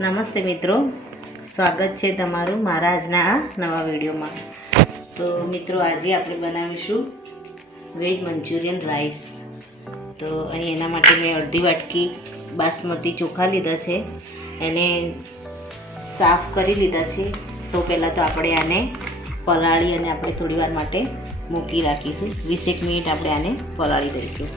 નમસ્તે મિત્રો, સ્વાગત છે તમારું મારા આજના આ નવા વિડીયોમાં. તો મિત્રો, આજે આપણે બનાવીશું વેજ મંચુરિયન રાઈસ. તો અહીં એના માટે મેં અડધી વાટકી બાસમતી ચોખા લીધા છે, એને સાફ કરી લીધા છે. સૌ પહેલાં તો આપણે આને પલાળી અને આપણે થોડી વાર માટે મૂકી રાખીશું. 20 મિનિટ આપણે આને પલાળી દઈશું.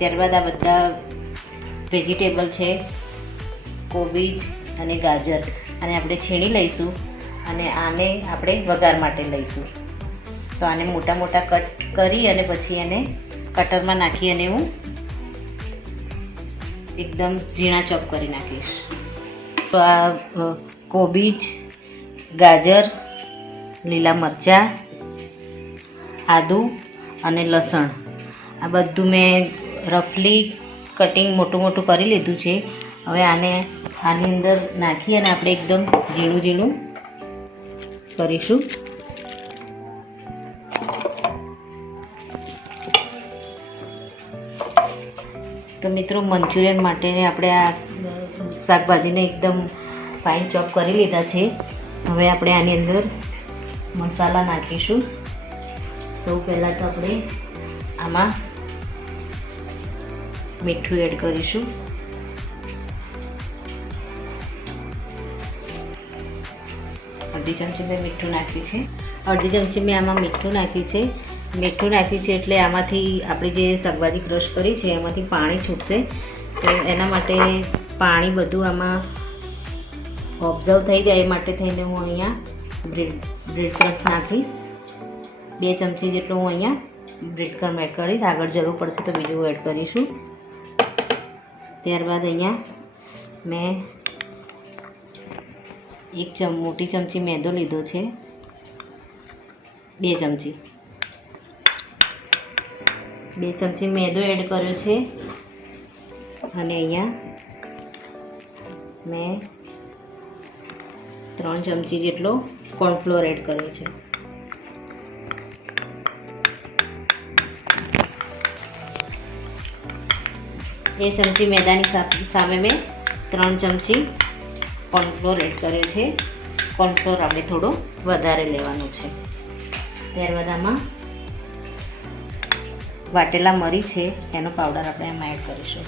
ત્યારબાદ આ બધા વેજીટેબલ છે, કોબીજ અને ગાજર, અને આપણે છીણી લઈશું અને આને આપણે વઘાર માટે લઈશું. તો આને મોટા મોટા કટ કરી અને પછી એને કટરમાં નાખી અને હું એકદમ ઝીણા ચોપ કરી નાખીશ. તો આ કોબીજ, ગાજર, લીલા મરચાં, આદુ અને લસણ, આ બધું મેં રફલી કટિંગ મોટું મોટું કરી લીધું છે. હવે આને આની અંદર નાખી અને આપણે એકદમ ઝીણું ઝીણું કરીશું. તો મિત્રો, મંચુરિયન માટે આપણે આ શાકભાજીને એકદમ ફાઇન ચોપ કરી લીધા છે. હવે આપણે આની અંદર મસાલા નાખીશું. સૌ પહેલાં તો આપણે આમાં મીઠું એડ કરીશું. અડધી ચમચી મેં મીઠું નાખ્યું છે. અડધી ચમચી મેં આમાં મીઠું નાખ્યું છે. મીઠું નાખ્યું છે એટલે આમાંથી આપણે જે શાકભાજી ક્રશ કરી છે એમાંથી પાણી છૂટશે. તો એના માટે પાણી બધું આમાં ઓબ્ઝર્વ થઈ જાય એ માટે થઈને હું અહીંયા બ્રેડ ક્રમ્સ નાખીશ. 2 ચમચી જેટલું હું અહીંયા બ્રેડ ક્રમ્સ એડ કરીશ. આગળ જરૂર પડશે તો બીજું એડ કરીશું. ત્યારબાદ અહીંયા મેં મોટી ચમચી મેદો લીધો છે, 2 ચમચી મેદો એડ કર્યો છે. અને અહીંયા મેં 3 ચમચી જેટલો કોર્નફ્લોર એડ કર્યો છે. એ ચમચી મેદાની સામે મેં 3 ચમચી કોર્નફ્લોર એડ કર્યો છે. કોર્નફ્લોર આપણે થોડો વધારે લેવાનો છે. ત્યારબાદ આમાં વાટેલા મરી છે એનો પાવડર આપણે એમાં એડ કરીશું.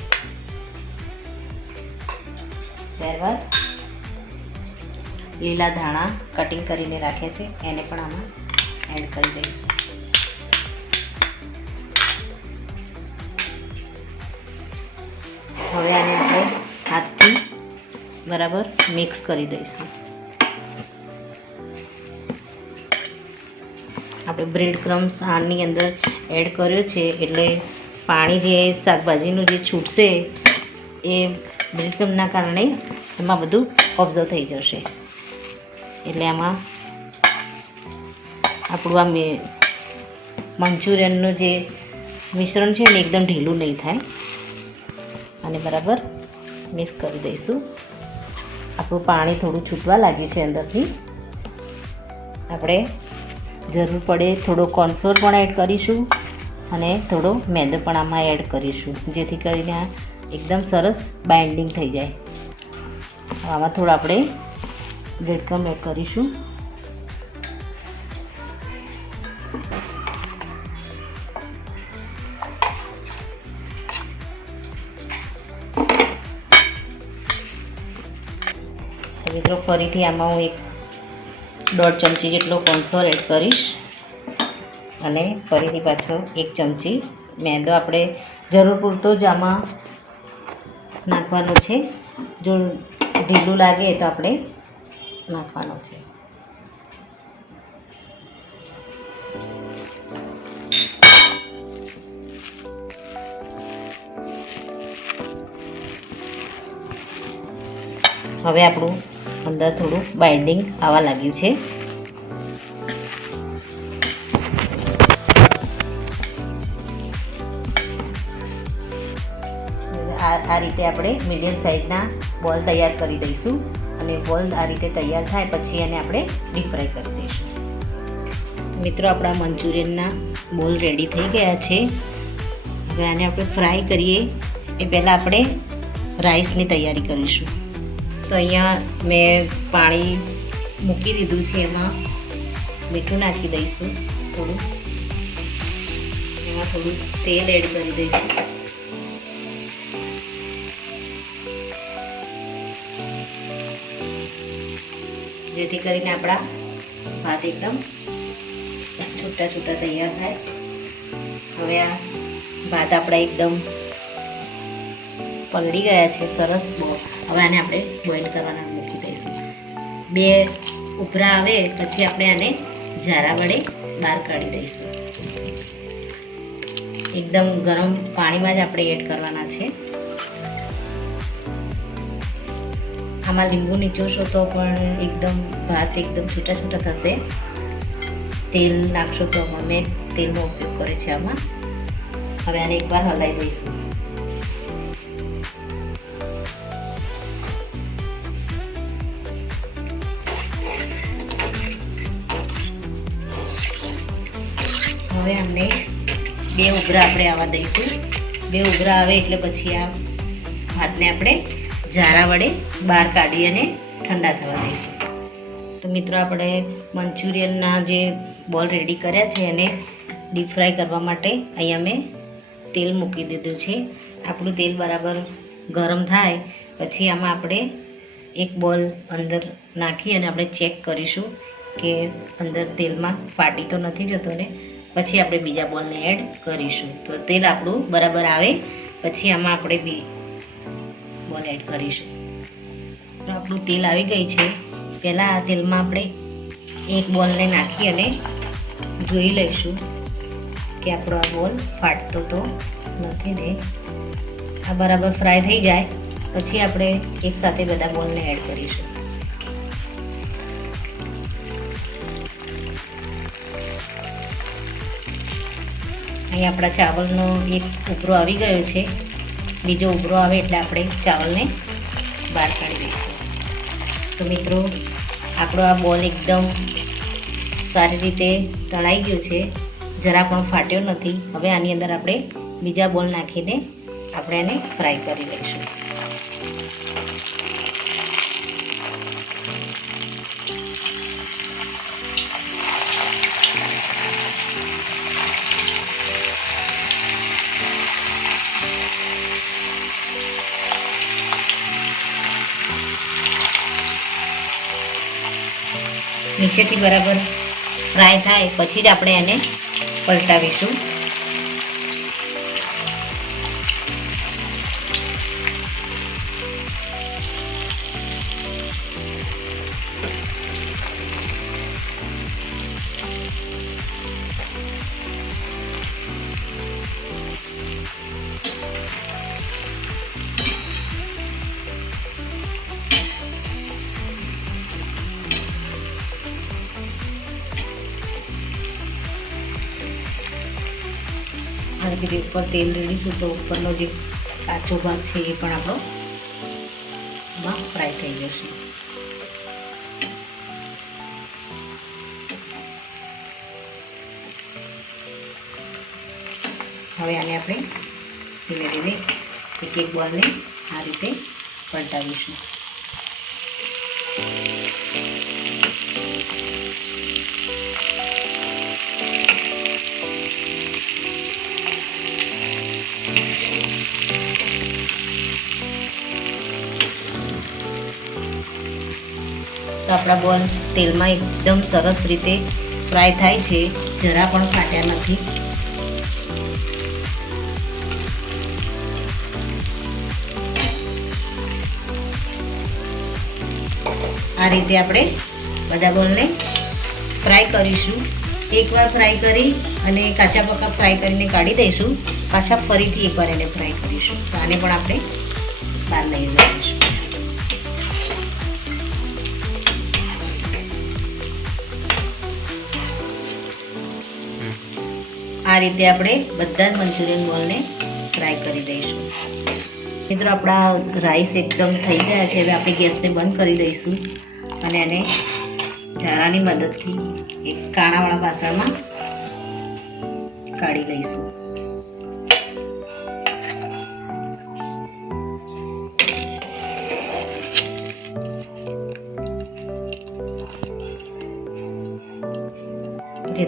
ત્યારબાદ લીલા ધાણા કટિંગ કરીને રાખ્યા છે એને પણ આમાં એડ કરી દઈશું. હવે આને આપણે હાથથી બરાબર મિક્સ કરી દઈશું. આપણે બ્રેડ ક્રમ્સ આની અંદર એડ કર્યો છે એટલે પાણી જે શાકભાજીનું જે છૂટશે એ બ્રેડ ક્રમ્સના કારણે એમાં બધું ઓબ્ઝર્વ થઈ જશે. એટલે આમાં આપણું આ મંચુરિયનનું જે મિશ્રણ છે ને એકદમ ઢીલું નહીં થાય. અને બરાબર મિક્સ કરી દઈશું. આપણું પાણી થોડું છૂટવા લાગ્યું છે અંદરથી. આપણે જરૂર પડે થોડો કોર્નફ્લોર પણ એડ કરીશું અને થોડો મેદો પણ આમાં એડ કરીશું, જેથી કરીને આ એકદમ સરસ બાઇન્ડિંગ થઈ જાય. આમાં થોડું આપણે બ્રેડ ક્રમ્સ એડ કરીશું. મિત્રો, ફરીથી આમાં હું 1.5 ચમચી જેટલો કોર્નફ્લોર એડ કરીશ અને ફરીથી પાછો 1 ચમચી મેદો આપણે જરૂર પૂરતો જ આમાં નાખવાનો છે. જો ઢીલું લાગે તો આપણે નાખવાનો છે. હવે આપણું અંદર થોડું બાઇન્ડિંગ આવવા લાગ્યું છે. આ રીતે આપણે મીડિયમ સાઇઝના બોલ તૈયાર કરી દઈશું અને બોલ આ રીતે તૈયાર થાય પછી એને આપણે ડીપ ફ્રાય કરી દઈશું. મિત્રો, આપણા મંચુરિયનના બોલ રેડી થઈ ગયા છે. હવે આને આપણે ફ્રાય કરીએ એ પહેલાં આપણે રાઈસની તૈયારી કરીશું. તો અહીંયા મેં પાણી મૂકી દીધું છે, એમાં મીઠું નાખી દઈશું થોડું, એમાં થોડું તેલ એડ કરી દઈશું. જેથી કરીને આપણા ભાત એકદમ છૂટા છૂટા તૈયાર થાય. હવે આ ભાત આપણા એકદમ પલળી ગયા છે સરસ. હવે આને આપણે બોઇલ કરવાના મૂકી દઈશું. 2 ઉભરા આવે પછી આપણે આને ઝારા વડે બહાર કાઢી દઈશું. એકદમ ગરમ પાણીમાં જ આપણે એડ કરવાના છે. આમાં લીંબુ નીચોશો તો પણ એકદમ ભાત એકદમ છૂટા છૂટા થશે. તેલ નાખશો તો મેં તેલનો ઉપયોગ કરે છે આમાં. હવે આને એકવાર હલાવી દઈશું. હવે અમને 2 ઉભરા આપણે આવવા દઈશું. 2 ઉભરા આવે એટલે પછી આ ભાતને આપણે ઝારા વડે બહાર કાઢી અને ઠંડા થવા દઈશું. તો મિત્રો આપણે મંચુરિયનના જે બોલ રેડી કર્યા છે એને ડીપ ફ્રાય કરવા માટે અહીંયા મેં તેલ મૂકી દીધું છે. આપણું તેલ બરાબર ગરમ થાય પછી આમાં આપણે એક બોલ અંદર નાખી અને આપણે ચેક કરીશું કે અંદર તેલમાં ફાટી તો નથી જતો ને. પછી આપણે બીજા બોલને એડ કરીશું. તો તેલ આપણું બરાબર આવે પછી આમાં આપણે બોલ એડ કરીશું. તો આપણું તેલ આવી ગઈ છે. પહેલાં આ તેલમાં આપણે એક બોલને નાખી અને જોઈ લઈશું કે આપણો આ બોલ ફાટતો તો નથી ને. આ બરાબર ફ્રાય થઈ જાય પછી આપણે એકસાથે બધા બોલને એડ કરીશું. અહીં આપણા ચાવલનો એક ઉભરો આવી ગયો છે. બીજો ઉભરો આવે એટલે આપણે ચાવલને બહાર કાઢી દઈશું. તો મિત્રો આપણો આ બોલ એકદમ સારી રીતે તળાઈ ગયો છે, જરા પણ ફાટ્યો નથી. હવે આની અંદર આપણે બીજા બોલ નાખીને આપણે એને ફ્રાય કરી લઈશું. નીચેથી બરાબર ફ્રાય થાય પછી જ આપણે એને પલટાવીશું. આ રીતે ઉપર તેલ રેડીશું તો ઉપરનો જે કાચો ભાગ છે એ પણ આપણો ફ્રાય થઈ જશે. હવે આને આપણે ધીમે ધીમે એક એક બોલને આ રીતે પલટાવીશું. તો આપણા બોલ તેલમાં એકદમ સરસ રીતે ફ્રાય થાય છે, જરા પણ ફાટ્યા નથી. આ રીતે આપણે બધા બોલને ફ્રાય કરીશું. એકવાર ફ્રાય કરી અને કાચા પક્કા ફ્રાય કરીને કાઢી દઈશું. પાછા ફરીથી એકવાર એને ફ્રાય કરીશું. તો આને પણ આપણે બહાર લઈ જઈશું. આ રીતે આપણે બધા જ મંચુરિયન બોલને ફ્રાય કરી દઈશું. મિત્રો આપણા રાઈસ એકદમ થઈ ગયા છે. હવે આપણે ગેસને બંધ કરી દઈશું અને એને ઝારાની મદદથી એક કાણાવાળા વાસણમાં કાઢી લઈશું.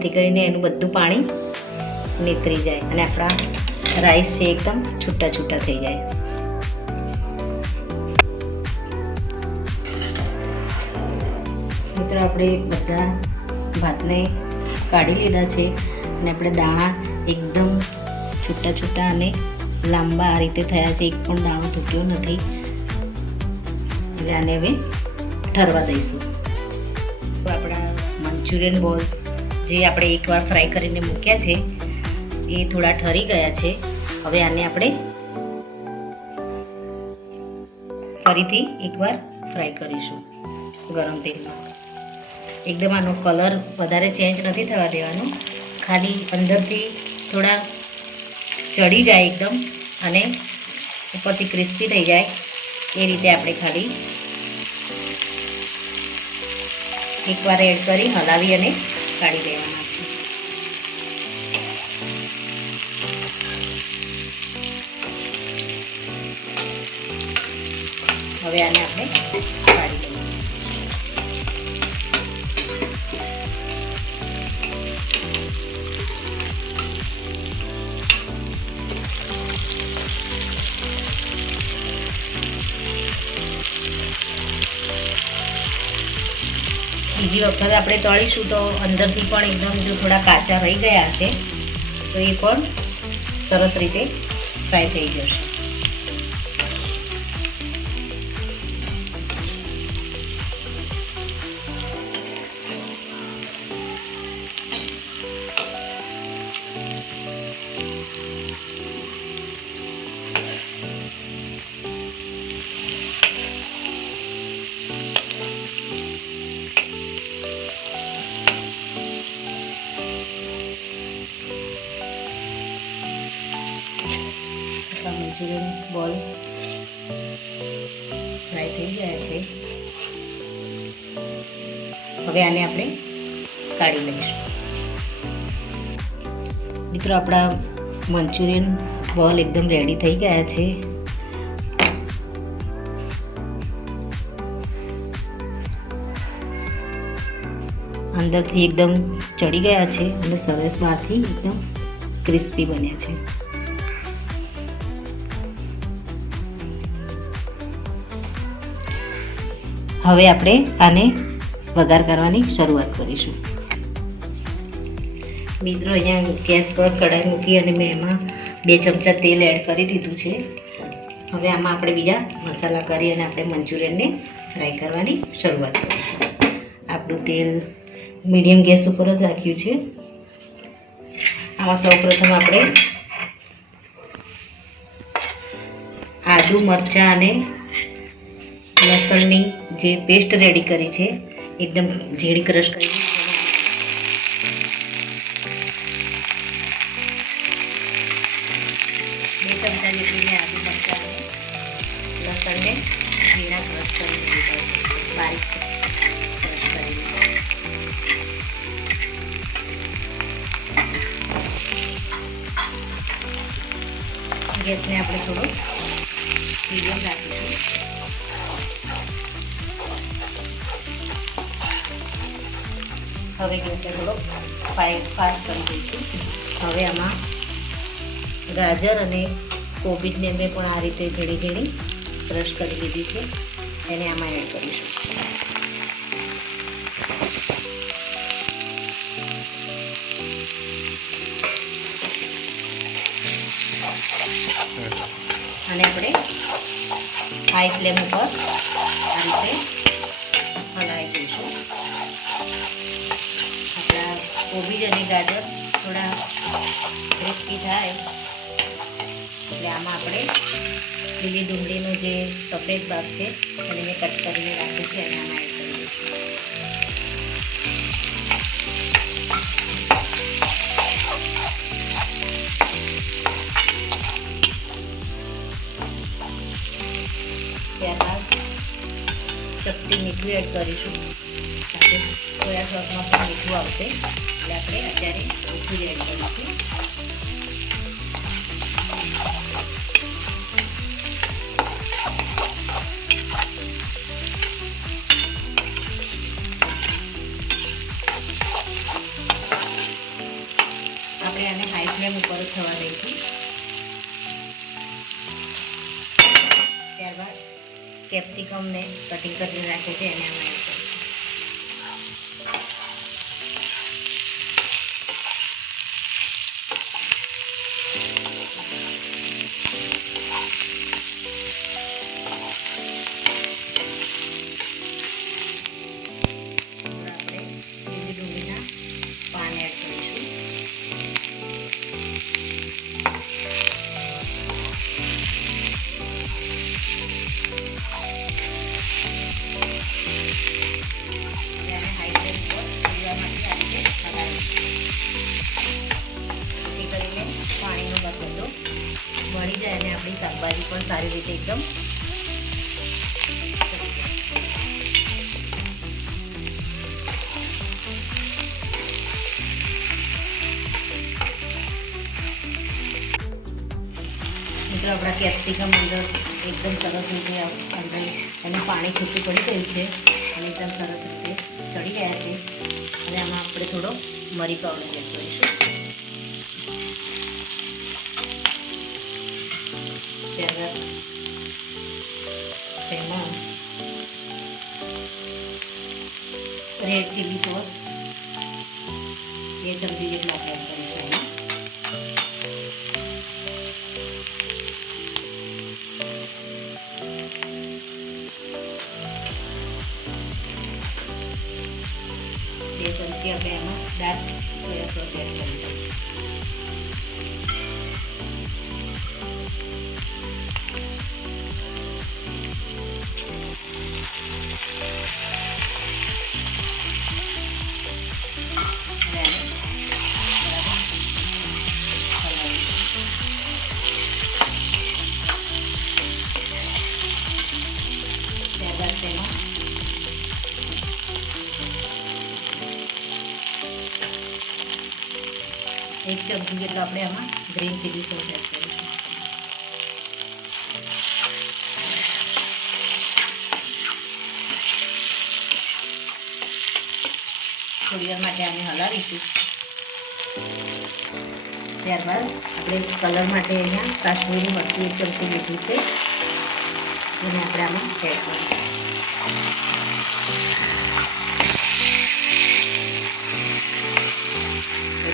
જેથી કરીને એનું બધું પાણી નીતરી જાય અને આપણા રાઈસ છે એકદમ છૂટા છૂટા થઈ જાય. મિત્રો આપણે બધા ભાતને કાઢી લીધા છે અને આપણે દાણા એકદમ છૂટા છૂટા અને લાંબા આ રીતે થયા છે. એક પણ દાણો તૂટ્યો નથી. એટલે આને હવે ઠરવા દઈશું. તો આપણા મંચુરિયન બોલ જે આપણે એકવાર ફ્રાય કરીને મૂક્યા છે એ થોડા ઠરી ગયા છે. હવે આને આપણે ફરીથી એકવાર ફ્રાય કરીશું ગરમ તેલમાં. એકદમ આનો કલર વધારે ચેન્જ નથી થવા દેવાનો, ખાલી અંદરથી થોડા ચડી જાય એકદમ અને ઉપરથી ક્રિસ્પી થઈ જાય એ રીતે આપણે ખાલી એકવાર એડ કરી હલાવી અને કાઢી દેવાના છે. હવે આને આપણે કાઢી દઈએ. બીજી વખત આપણે તળીશું તો અંદરથી પણ એકદમ જો થોડા કાચા રહી ગયા હશે તો એ પણ સરસ રીતે ફ્રાય થઈ જશે. મંચુરિયન બોલ ફ્રાય થઈ ગયા છે. હવે આને આપણે કાઢી લઈશું. મિત્રો આપણા મંચુરિયન બોલ એકદમ રેડી થઈ ગયા છે. અંદરથી એકદમ ચડી ગયા છે અને સરસ બહારથી એકદમ ક્રિસ્પી બન્યા છે. હવે આપણે આને વઘાર કરવાની શરૂઆત કરીશું. મિત્રો અહીંયા ગેસ પર કઢાઈ મૂકી અને મેં એમાં 2 ચમચા તેલ એડ કરી દીધું છે. હવે આમાં આપણે બીજા મસાલા કરી અને આપણે મંચુરિયનને ફ્રાય કરવાની શરૂઆત કરીશું. આપણું તેલ મીડિયમ ગેસ ઉપર જ રાખ્યું છે. આમાં સૌપ્રથમ આપણે આદુ મરચાં અને લસણની જે પેસ્ટ રેડી કરી છે એકદમ ઝીણી ક્રશ કરી 2 ચમચા જેટલી મેં આદુ મરચાં લસણને ઝીણા ક્રશ કરી દીધા, બારીક ક્રશ કરી દીધા. ગેસને આપણે થોડો મીડિયમ રાખીશું. હવે ગેસને થોડો ફાસ્ટ કરી દઈશું. હવે આમાં ગાજર અને કોબીજને મેં પણ આ રીતે ઝીણી ઝીણી ક્રશ કરી લીધી છે, એને આમાં એડ કરીશું. અને આપણે હાઈ ફ્લેમ ઉપર આ રીતે હલાવી દઈશું. આપણા કોબીજ અને ગાજર થોડા ક્રિસ્પી થાય એટલે આમાં આપણે લીલી ડુંગળીનો જે સફેદ ભાગ છે એને મેં કટ કરીને રાખ્યું છે અને આમાં એડ કરી દઈશું. ત્યારબાદ ચપટી મીઠું એડ કરીશું. સાથે સોયા સોસમાં પણ મીઠું આવશે એટલે આપણે અત્યારે મીઠું જ એડ કરીશું. આપણે આને હાઈ ફ્લેમ ઉપર થવા દઈશું. ત્યારબાદ કેપ્સિકમને કટિંગ કરીને રાખે છે એને અમે એડ કરીશું. પાન એડ કરીશું. તેને હાઈ ફ્લેમ પર થોડીવાર માટે આ રીતે હલાવીશું. જેથી કરીને પાણીનો બગડો મળી જાય અને આપણી શાકભાજી પણ સારી રીતે એકદમ મિત્રો આપણા કેપ્સિકમ અંદર એકદમ સરસ રીતે અંદર એનું પાણી છૂટું પડી ગયું છે અને એકદમ સરસ રીતે ચડી ગયા છે. અને આમાં આપણે થોડો મરી પાવડર એડ કરીશું. ત્યારબાદ તેમાં રેડ ચીલી સોસ 2 ચમચી જેટલો આપણે એડ કરીશું. ચમચી આપણે એમાં ડાર્ક સોયા સોસ એડ કરીશું. ત્યારબાદ તેમાં એક ચમચી જેટલો આપણે આમાં ગ્રીન ચીલી સોસ એડ કરીશું. થોડીવાર માટે આને હલાવીશું. ત્યારબાદ આપણે કલર માટે અહીંયા કાશ્મીરી મરચું 1 ચમચી લીધું છે એને આપણે આમાં એડ કરીશું.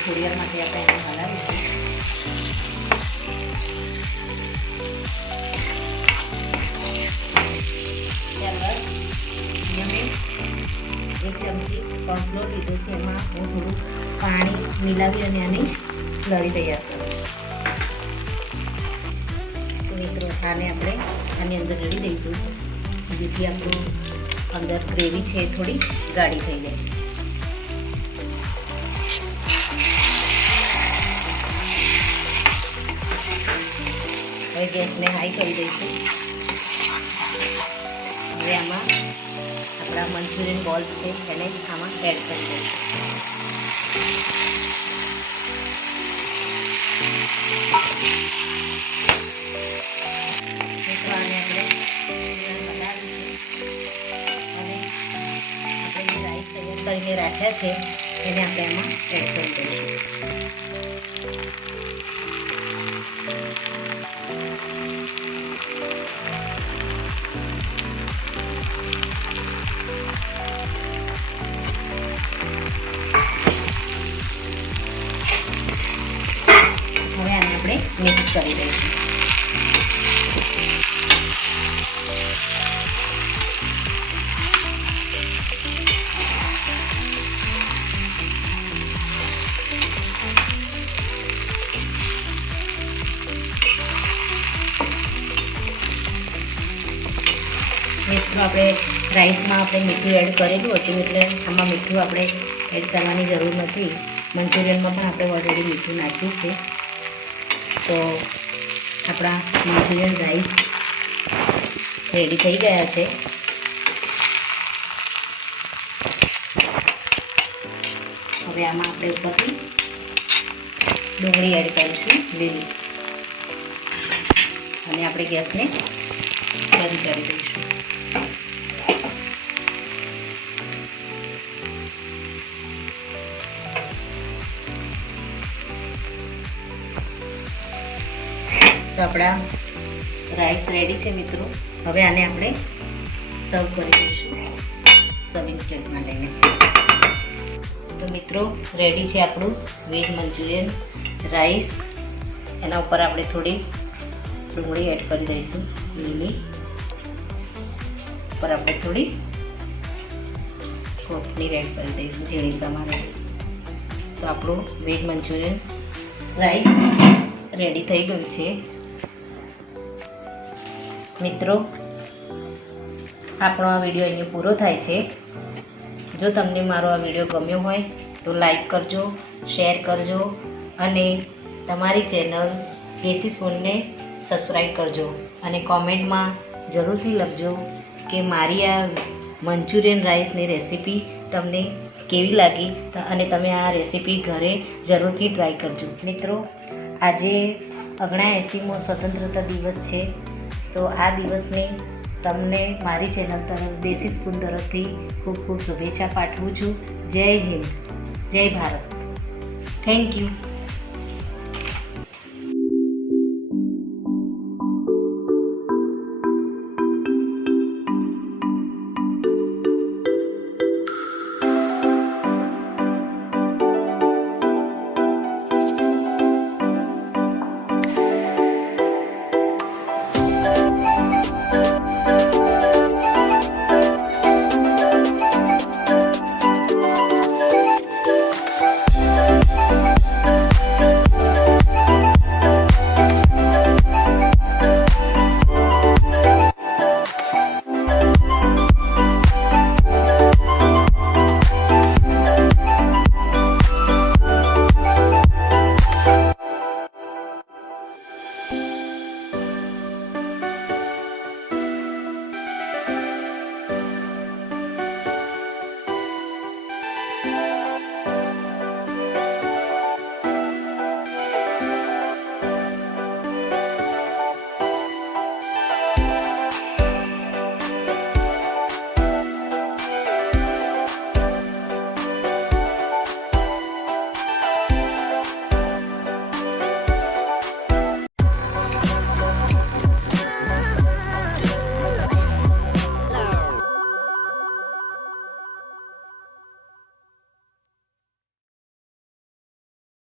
થોડીવાર માટે આપણે એને હલાવીશું. ત્યારબાદ અહીંયા મેં 1 ચમચી કોર્નફ્લોર લીધો છે. એમાં હું થોડું પાણી મિલાવી અને આની સ્લરી તૈયાર કરું. તો મિત્રો આને આપણે આની અંદર રેડી દઈશું જેથી આપણું અંદર ગ્રેવી છે એ થોડી ગાઢી થઈ જાય. હવે ગેસને હાઈ કરી દઈશું. હવે આમાં આપણા મંચુરિયન બોલ્સ છે એને આમાં એડ કરી દઈશું. આને આપણે બનાવીશું અને આપણે જે રાઈસ તૈયાર કરીને રાખ્યા છે એને આપણે એમાં એડ કરી દઈશું. હવે આને આપણે મિક્સ કરી દઈશું. મીઠું આપણે રાઈસમાં આપણે મીઠું એડ કરેલું હતું એટલે આમાં મીઠું આપણે એડ કરવાની જરૂર નથી. મંચુરિયનમાં પણ આપણે ઓલરેડી મીઠું નાખ્યું છે. તો આપણા મંચુરિયન રાઈસ રેડી થઈ ગયા છે. હવે આમાં આપણે ઉપરથી ડુંગળી એડ કરીશું લીલી અને આપણે ગેસને બંધ કરી દઈશું. તો આપણા રાઈસ રેડી છે મિત્રો. હવે આને આપણે સર્વ કરી દઈશું સર્વિંગ પ્લેટમાં લઈને. તો મિત્રો રેડી છે આપણું વેજ મંચુરિયન રાઈસ. એના ઉપર આપણે થોડી ડુંગળી એડ કરી દઈશું લીલી. ઉપર આપણે થોડી કોથમીર એડ કરી દઈશું ઝીણી સમારે. તો આપણું વેજ મંચુરિયન રાઈસ રેડી થઈ ગયું છે મિત્રો. આપણો આ વિડીયો અહીંયા પૂરો થાય છે. જો તમને મારો આ વિડીયો ગમ્યો હોય તો લાઈક કરજો, શેર કરજો અને તમારી ચેનલ દેશી સ્પૂનને સબસ્ક્રાઈબ કરજો. અને કોમેન્ટમાં જરૂરથી લખજો કે મારી આ મંચુરિયન રાઈસની રેસીપી તમને કેવી લાગી અને તમે આ રેસીપી ઘરે જરૂરથી ટ્રાય કરજો. મિત્રો આજે 79મો સ્વતંત્રતા દિવસ છે. તો આ દિવસને તમને મારી ચેનલ તરફ દેશી સ્પૂન તરફથી ખૂબ ખૂબ શુભેચ્છા પાઠવું છું. જય હિન્દ, જય ભારત. Thank you.